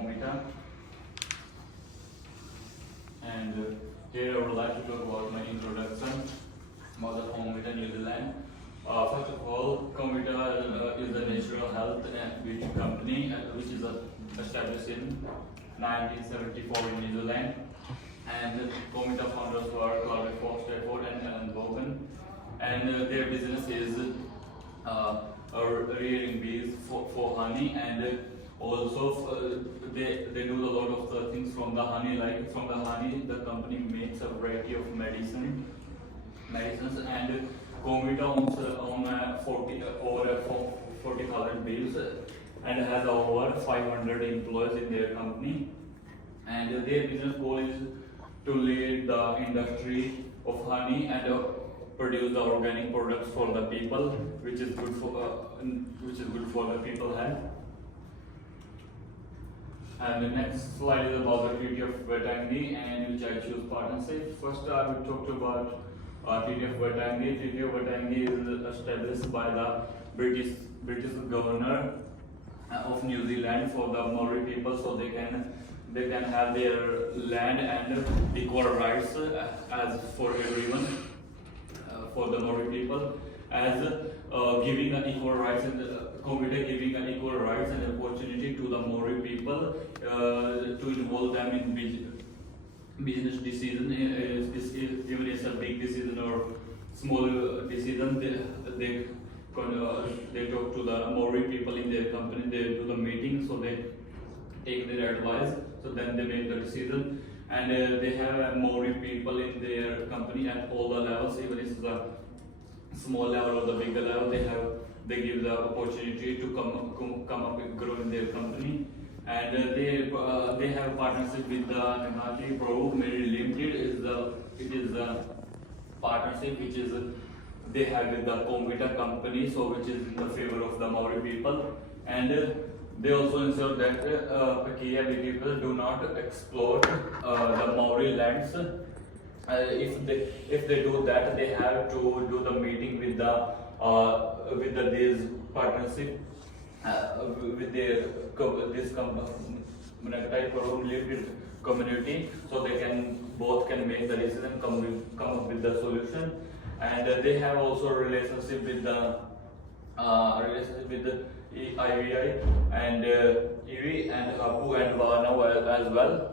Comvita, and here I would like to talk about my introduction about the Comvita New Zealand. First of all, Comvita is a natural health and beauty company which is established in 1974 in New Zealand, and Comvita founders were Clive Stafford and Helen Bogan, and their business is rearing bees for honey, and also they do a lot of the things from the honey. Like from the honey, the company makes a variety of medicines, and Comvita owns over 40,000 bees and has over 500 employees in their company, and their business goal is to lead the industry of honey and produce the organic products for the people, which is good for the people health. And the next slide is about the Treaty of Waitangi, and which I choose partnership. First, I will talk about Treaty of Waitangi. Treaty of Waitangi is established by the British governor of New Zealand for the Maori people, so they can have their land and equal rights as for everyone, for the Maori people, as giving an equal rights and Comvita giving an equal rights and opportunity to the Maori people to involve them in business decision. Even it's a big decision or small decision, they talk to the Maori people in their company. They do the meeting, so they take their advice. So then they make the decision, and they have Maori people in their company at all the levels. Even if it's the small level or the bigger level, they give the opportunity to come up and grow in their company. And they have a partnership with the Ngati Pro Mary Limited. It is the partnership which is they have with the Comvita company, so which is in the favor of the Maori people, and they also ensure that Pakeha people do not exploit the Maori lands. If they do that, they have to do the meeting with this partnership with this limited community, so they both can make the decision, come up with the solution, and they have also a relationship with the IVI and EV and Hapu and Vana as well,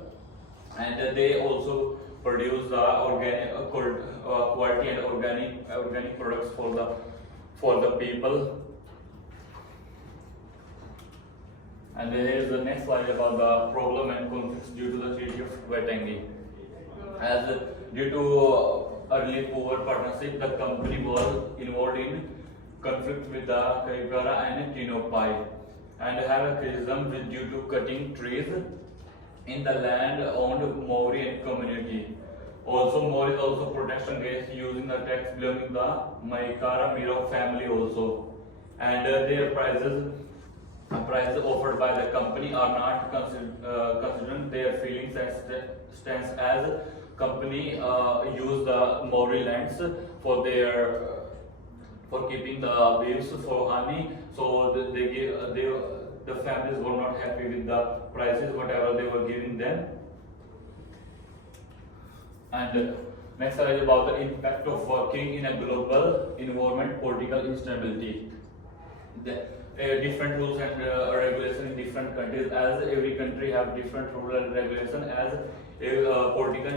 and they also produce the organic quality and organic products for the people. And here is the next slide about the problem and conflicts due to the Treaty of Waitangi. As due to early poor partnership, the company was involved in conflict with the Kaipara and Tinopai, and have a criticism due to cutting trees in the land owned Maori and community. Also, Maori also protest against using the tax belonging the Maikara Miro family also, and their prices offered by the company are not considering their feelings and stance as company use the Maori lands for keeping the bees for honey. So the families were not happy with the prices whatever they were giving them. And next slide is about the impact of working in a global environment, political instability. Different rules and regulations in different countries, as every country have different rules and regulation, as political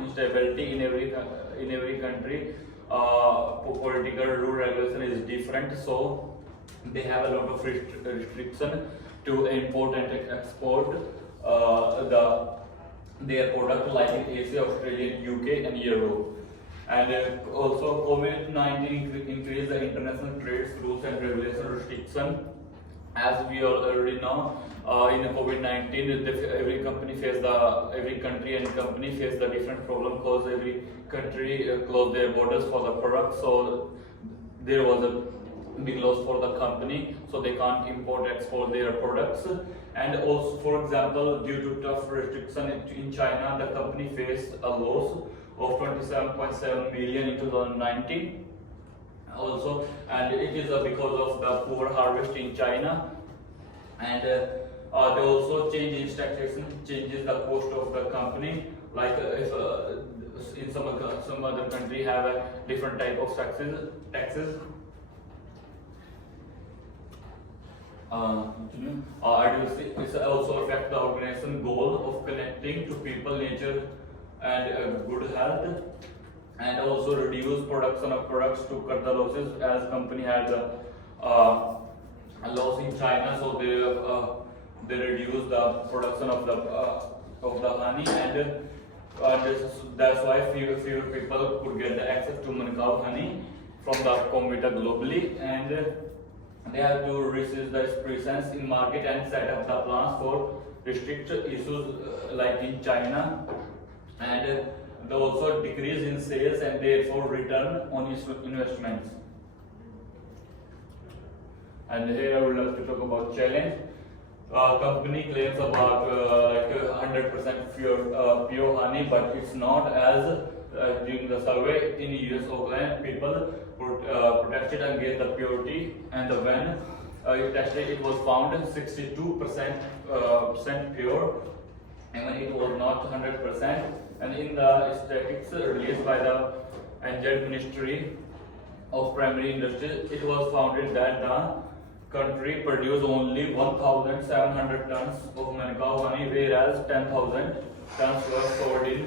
instability in every country. Political rule regulation is different, so they have a lot of restriction to import and export their product, like in Asia, Australia, UK and Europe. And also COVID-19 increased the international trade rules and regulation restriction. As we already know, in COVID-19, every country and company face the different problem, because every country closed their borders for the product. So there was a big loss for the company, so they can't import export their products. And also, for example, due to tough restriction in China, the company faced a loss of 27.7 million in 2019. Also, and it is because of the poor harvest in China, and They also change in taxation, changes the cost of the company. Like if in some other country have a different type of taxes. It also affect the organization goal of connecting to people, nature, and good health, and also reduce production of products to cut the losses, as company had a loss in China, so they reduce the production of the honey, and that's why fewer people could get the access to Manukau honey from the Comvita globally, and they have to resist the presence in market and set up the plans for restrict issues like in China, and they also decrease in sales and therefore return on its investments. And here I would like to talk about challenge. Company claims about like 100% pure honey, but it's not, as during the survey in US Oakland, people protested against the purity, and when it tested, it was found 62% pure, and when it was not 100%. And in the statistics released by the Indian Ministry of Primary Industries, it was found that the country produced only 1,700 tons of Manukau honey, whereas 10,000 tons were sold in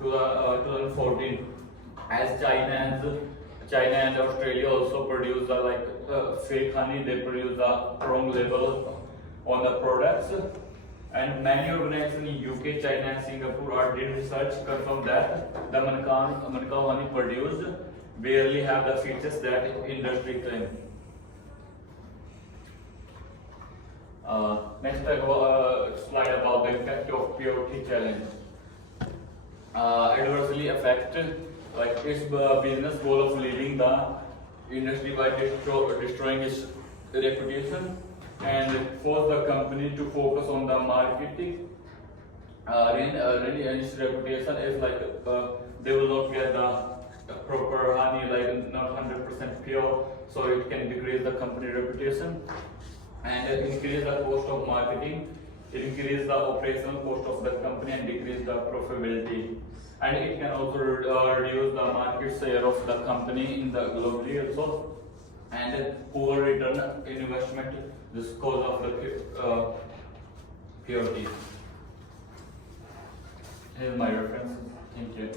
2014. As China and Australia also produce fake honey, they produce the wrong label on the products. And many organizations in UK, China, and Singapore did research confirm that the Manukau honey produced barely have the features that industry claim. Next, I go slide about the impact of purity challenge. Adversely affect its business goal of leading the industry by destroying its reputation, and force the company to focus on the marketing. Really, its reputation is they will not get the proper honey, like not 100% pure, so it can decrease the company reputation and increase the cost of marketing. It increase the operational cost of the company and decrease the profitability. And it can also reduce the market share of the company in the globally also, and poor return in investment just cause of the purity. Here's my reference. Thank you.